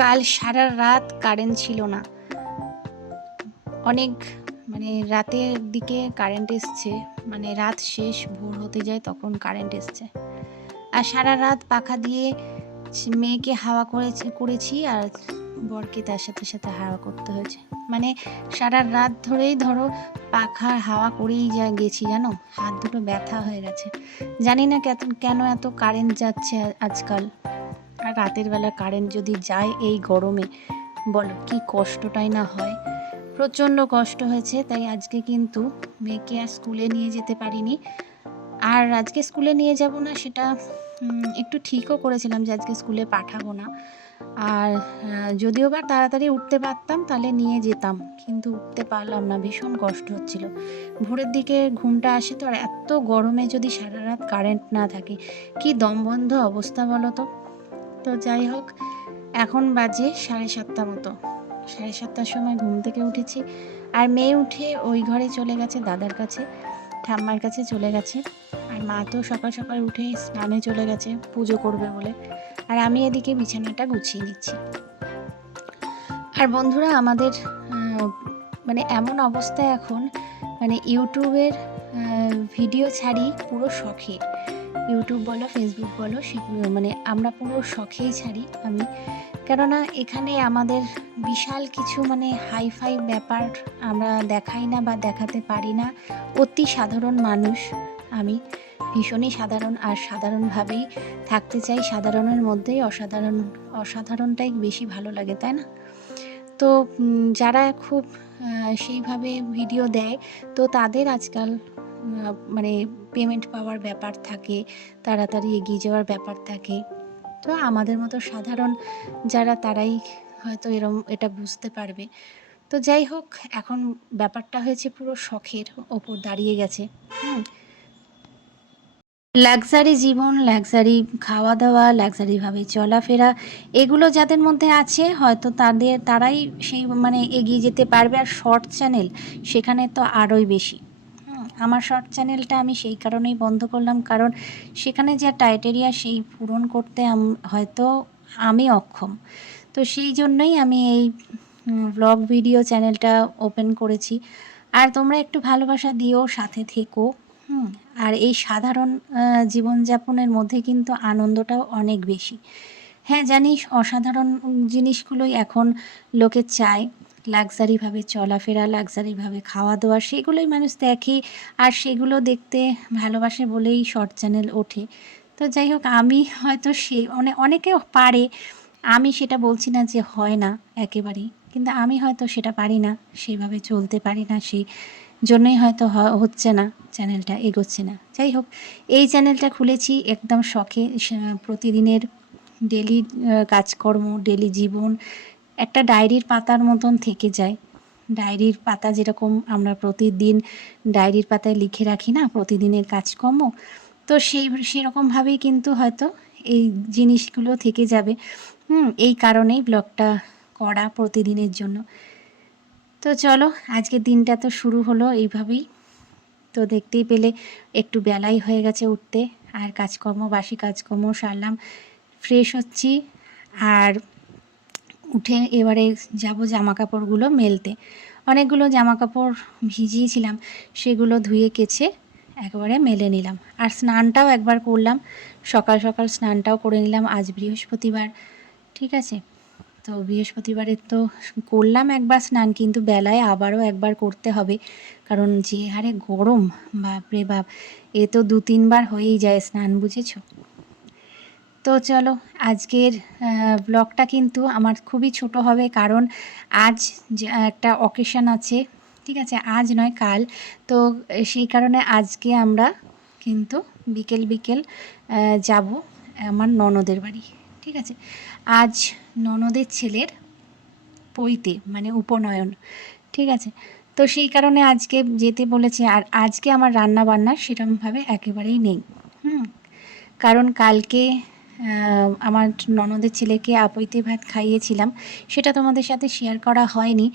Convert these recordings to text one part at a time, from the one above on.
কাল সারা রাত কারেন্ট ছিল না। অনেক রাতের দিকে কারেন্ট এসছে, রাত শেষ ভোর হতে যায় তখন কারেন্ট এসছে। আর সারা রাত পাখা দিয়ে মেয়েকে হাওয়া করেছি আর বরকে তার সাথে সাথে হাওয়া করতে হয়েছে। সারা রাত ধরেই ধরো পাখার হাওয়া করেই গেছি, জানো, হাত দুটো ব্যথা হয়ে গেছে। জানি না কেন এত কারেন্ট যাচ্ছে আজকাল। আর রাতের বেলা কারেন্ট যদি যায় এই গরমে, বলো কি কষ্টটাই না হয়। প্রচণ্ড কষ্ট হয়েছে। তাই আজকে কিন্তু মেয়েকে আর স্কুলে নিয়ে যেতে পারিনি। আর আজকে স্কুলে নিয়ে যাব না সেটা একটু ঠিকও করেছিলাম যে আজকে স্কুলে পাঠাবো না। আর যদিও বা তাড়াতাড়ি উঠতে পারতাম তাহলে নিয়ে যেতাম, কিন্তু উঠতে পারলাম না, ভীষণ কষ্ট হচ্ছিল। ভোরের দিকে ঘুমটা আসে তো, আর এত গরমে যদি সারা রাত কারেন্ট না থাকে কি দমবন্ধ অবস্থা বলো তো। তো যাই হোক, এখন বাজে 7:30 মতো। 7:30টার সময় ঘুম থেকে উঠেছি। আর মেয়ে উঠে ওই ঘরে চলে গেছে, দাদার কাছে, ঠাম্মার কাছে চলে গেছে। আর মা তো সকাল সকাল উঠে স্নানে চলে গেছে পুজো করবে বলে। আর আমি এদিকে বিছানাটা গুছিয়ে নিচ্ছি। আর বন্ধুরা, আমাদের এমন অবস্থা এখন, ইউটিউবের ভিডিও ছাড়ি পুরো শখে। ইউটিউব বলো, ফেসবুক বলো, সেগুলো আমরা পুরো শখেই ছাড়ি আমি। কেননা এখানে আমাদের বিশাল কিছু হাইফাই ব্যাপার আমরা দেখাই না বা দেখাতে পারি না। অতি সাধারণ মানুষ আমি, ভীষণই সাধারণ। আর সাধারণভাবেই থাকতে চাই, সাধারণের মধ্যেই অসাধারণটাই বেশি ভালো লাগে, তাই না? তো যারা খুব সেইভাবে ভিডিও দেয়, তো তাদের আজকাল পেমেন্ট পাওয়ার ব্যাপার থাকে, তাড়াতাড়ি এগিয়ে যাওয়ার ব্যাপার থাকে। তো আমাদের মতো সাধারণ যারা, তারাই হয়তো এটা বুঝতে পারবে। তো যাই হোক, এখন ব্যাপারটা হয়েছে পুরো শখের ওপর দাঁড়িয়ে গেছে। লাক্সারি জীবন, লাক্সারি খাওয়া দাওয়া, লাক্সারিভাবে চলাফেরা, এগুলো যাদের মধ্যে আছে হয়তো তারাই সেই এগিয়ে যেতে পারবে। আর শর্ট চ্যানেল, সেখানে তো আরোই বেশি। আমার শর্ট চ্যানেলটা আমি সেই কারণেই বন্ধ করলাম, কারণ সেখানে যা ক্রাইটেরিয়া সেই পূরণ করতে হয়তো আমি অক্ষম। তো সেই জন্যই আমি এই ব্লগ ভিডিও চ্যানেলটা ওপেন করেছি। আর তোমরা একটু ভালোবাসা দিও, সাথে থেকো। আর এই সাধারণ জীবনযাপনের মধ্যে কিন্তু আনন্দটাও অনেক বেশি। হ্যাঁ, জানিস, অসাধারণ জিনিসগুলোই এখন লোকে চায়। লাক্সারিভাবে চলাফেরা, লাক্সারিভাবে খাওয়া দাওয়া, সেগুলোই মানুষ দেখে। আর সেগুলো দেখতে ভালোবাসে বলেই শর্ট চ্যানেল ওঠে। তো যাই হোক, আমি হয়তো অনেকে পারে, আমি সেটা বলছি না যে হয় না একেবারেই, কিন্তু আমি হয়তো সেটা পারি না, সেভাবে চলতে পারি না, সেই জন্যই হয়তো হচ্ছে না, চ্যানেলটা এগোচ্ছে না। যাই হোক, এই চ্যানেলটা খুলেছি একদম শখে। প্রতিদিনের ডেলি কাজকর্ম, ডেলি জীবন একটা ডায়েরির পাতার মতন থেকে যায়। ডায়েরির পাতা যেরকম আমরা প্রতিদিন ডায়েরির পাতায় লিখে রাখি না প্রতিদিনের কাজকর্ম, তো সেরকমভাবেই কিন্তু হয়তো এই জিনিসগুলো থেকে যাবে। এই কারণেই ব্লগটা করা প্রতিদিনের জন্য। তো চলো, আজকের দিনটা তো শুরু হলো এইভাবেই। তো দেখতেই পেলে একটু বেলাই হয়ে গেছে উঠতে। আর বাসি কাজকর্ম সারলাম, ফ্রেশ হচ্ছি। আর উঠে এবারে যাব জামাকাপড়গুলো মেলতে। অনেকগুলো জামাকাপড় ভিজিয়েছিলাম, সেগুলো ধুয়ে কেচে একেবারে মেলে নিলাম। আর স্নানটাও একবার করলাম, সকাল সকাল স্নানটাও করে নিলাম। আজ বৃহস্পতিবার, ঠিক আছে? তো বৃহস্পতিবারের তো করলাম একবার স্নান, কিন্তু বেলায় আবারও একবার করতে হবে, কারণ যে হারে গরম, বাপরে বাপ, এ তো 2-3 বার হয়েই যায় স্নান, বুঝেছো? তো চলো, আজকের ব্লগটা কিন্তু আমার খুবই ছোট হবে, কারণ আজ একটা অকেশন আছে, ঠিক আছে? আজ নয়, কাল। তো সেই কারণে আজকে আমরা কিন্তু বিকেল যাব আমার ননদের বাড়ি, ঠিক আছে? আজ ননদের ছেলের পৈতে, উপনয়ন, ঠিক আছে? তো সেই কারণে আজকে যেতে বলেছে। আর আজকে আমার রান্না বান্না সেরকমভাবে একেবারেই নেই, কারণ কালকে আমার ননদের ছেলেকে আপৈতে ভাত খাইয়েছিলাম, সেটা তোমাদের সাথে শেয়ার করা হয়নি।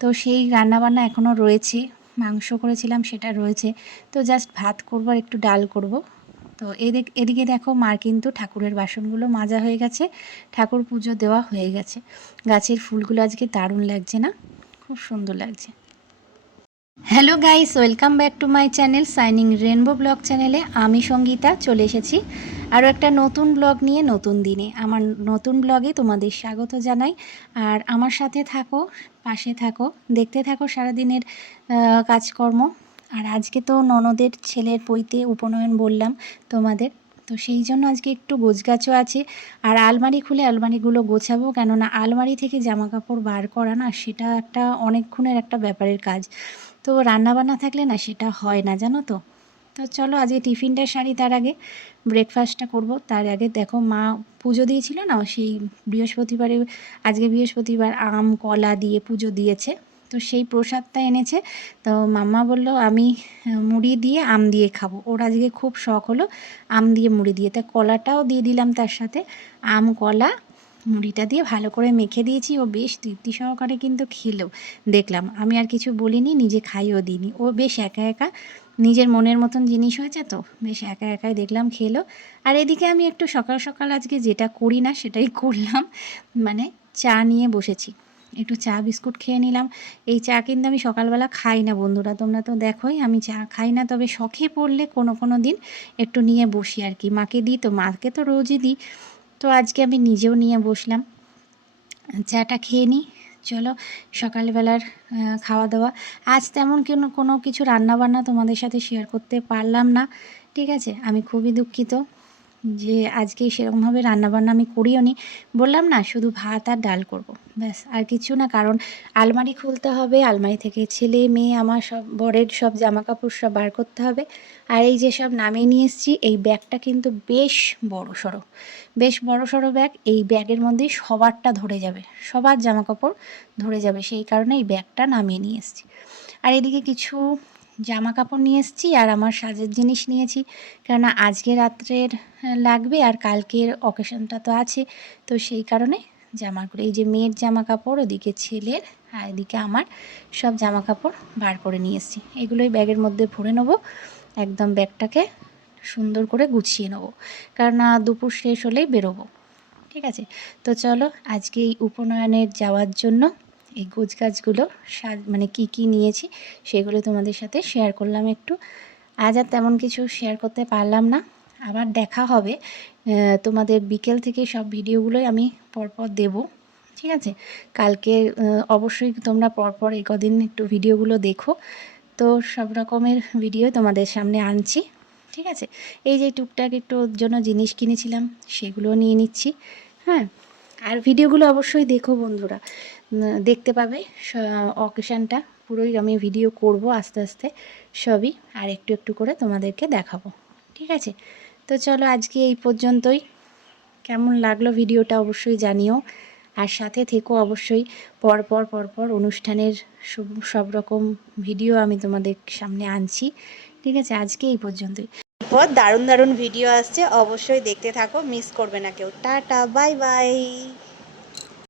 তো সেই রান্নাবান্না এখনও রয়েছে, মাংস করেছিলাম সেটা রয়েছে। তো জাস্ট ভাত করব আর একটু ডাল করব, তো এদিকে দেখো মার কিন্তু ঠাকুরের বাসনগুলো মাজা হয়ে গেছে, ঠাকুর পুজো দেওয়া হয়ে গেছে। গাছের ফুলগুলো আজকে দারুণ লাগছে না, খুব সুন্দর লাগছে। Hello guys, welcome back to my channel shining rainbow blog চ্যানেলে। আমি সঙ্গীতা চলে এসেছি আরও একটা নতুন ব্লগ নিয়ে, নতুন দিনে। আমার নতুন ব্লগে তোমাদের স্বাগত জানাই। আর আমার সাথে থাকো, পাশে থাকো, দেখতে থাকো সারাদিনের কাজকর্ম। আর আজকে তো ননদের ছেলের পৈতে উপনয়ন বললাম তোমাদের, তো সেই জন্য আজকে একটু গোছগাছও আছে। আর আলমারি খুলে আলমারিগুলো গোছাবো, কেননা আলমারি থেকে জামা কাপড় বার করা না, সেটা একটা অনেকক্ষণের একটা ব্যাপারের কাজ। তো রান্নাবান্না থাকলে না সেটা হয় না, জানো তো। তো চলো আজকে টিফিনটা সারি, তার আগে ব্রেকফাস্টটা করব। তার আগে দেখো মা পুজো দিয়েছিল না, সেই বৃহস্পতিবারে, আজকে বৃহস্পতিবার, আম কলা দিয়ে পুজো দিয়েছে। তো সেই প্রসাদটা এনেছে। তো মাম্মা বলল আমি মুড়ি দিয়ে আম দিয়ে খাবো। ওর আজকে খুব শখ হলো আম দিয়ে মুড়ি দিয়ে, তা কলাটাও দিয়ে দিলাম তার সাথে। আম কলা মুড়িটা দিয়ে ভালো করে মেখে দিয়েছি। ও বেশ তৃপ্তি সহকারে কিন্তু খেলো, দেখলাম। আমি আর কিছু বলিনি, নিজে খাইও দিইনি। ও বেশ একা একা, নিজের মনের মতন জিনিস হয়েছে তো বেশ একা একাই দেখলাম খেলো। আর এদিকে আমি একটু সকাল সকাল আজকে যেটা করি না সেটাই করলাম, মানে চা নিয়ে বসেছি। একটু চা বিস্কুট খেয়ে নিলাম। এই চা কিন্তু আমি সকালবেলা খাই না বন্ধুরা, তোমরা তো দেখোই আমি চা খাই না, তবে শখে পড়লে কোনো দিন একটু নিয়ে বসি আর কি। মাকে দিই, তো মাকে তো রোজই দিই, তো আজকে আমি নিজেও নিয়ে বসলাম। চাটা খেয়ে নিই। চলো সকালবেলার খাওয়া দাওয়া। আজ তেমন কোনো কিছু রান্নাবান্না তোমাদের সাথে শেয়ার করতে পারলাম না, ঠিক আছে। আমি খুবই দুঃখিত যে আজকে সেরকমভাবে রান্নাবান্না আমি করিও নি। বললাম না, শুধু ভাত আর ডাল করব, ব্যাস, আর কিছু না। কারণ আলমারি খুলতে হবে, আলমারি থেকে ছেলে মেয়ে আমার সব বরের সব জামা কাপড় সব বার করতে হবে। আর এই যে সব নামিয়ে নিয়ে এসেছি, এই ব্যাগটা কিন্তু বেশ বড় সড়ো ব্যাগ। এই ব্যাগের মধ্যেই সবারটা ধরে যাবে, সবার জামা কাপড় ধরে যাবে, সেই কারণে এই ব্যাগটা নামিয়ে নিয়ে এসেছি। আর এদিকে কিছু জামা কাপড় নিয়ে এসেছি, আর আমার সাজের জিনিস নিয়েছি, কেননা আজকে রাত্রের লাগবে আর কালকের অকেশনটা তো আছে। তো সেই কারণে জামাগুলো, এই যে মেয়ের জামা কাপড়, ওদিকে ছেলের, আর এদিকে আমার সব জামা কাপড় বার করে নিয়ে এসেছি। এগুলোই ব্যাগের মধ্যে ভরে নেবো, একদম ব্যাগটাকে সুন্দর করে গুছিয়ে নেবো, কেননা দুপুর শেষ হলেই বেরোবো, ঠিক আছে। তো চলো আজকে এই উপনয়নের যাওয়ার জন্য এই গোছগাছগুলো মানে কি নিয়েছি সেগুলো তোমাদের সাথে শেয়ার করলাম একটু। আজ আর তেমন কিছু শেয়ার করতে পারলাম না। আবার দেখা হবে তোমাদের বিকেল থেকে, সব ভিডিওগুলোই আমি পরপর দেব, ঠিক আছে। কালকে অবশ্যই তোমরা পরপর এই কদিন একটু ভিডিওগুলো দেখো। তো সব রকমের ভিডিও তোমাদের সামনে আনছি, ঠিক আছে। এই যে টুকটাক একটু ওর জন্য জিনিস কিনেছিলাম, সেগুলো নিয়ে নিচ্ছি, হ্যাঁ। আর ভিডিওগুলো অবশ্যই দেখো বন্ধুরা, দেখতে পাবে অকেশানটা পুরোই আমি ভিডিও করব আস্তে আস্তে সবই, আর একটু একটু করে তোমাদেরকে দেখাবো, ঠিক আছে। তো চলো আজকে এই পর্যন্তই। কেমন লাগলো ভিডিওটা অবশ্যই জানিও, আর সাথে থেকো অবশ্যই। পরপর অনুষ্ঠানের সব রকম ভিডিও আমি তোমাদের সামনে আনছি, ঠিক আছে। আজকে এই পর্যন্তই। এরপর দারুণ ভিডিও আসছে, অবশ্যই দেখতে থাকো, মিস করবে না কেউ। Tata, bye bye.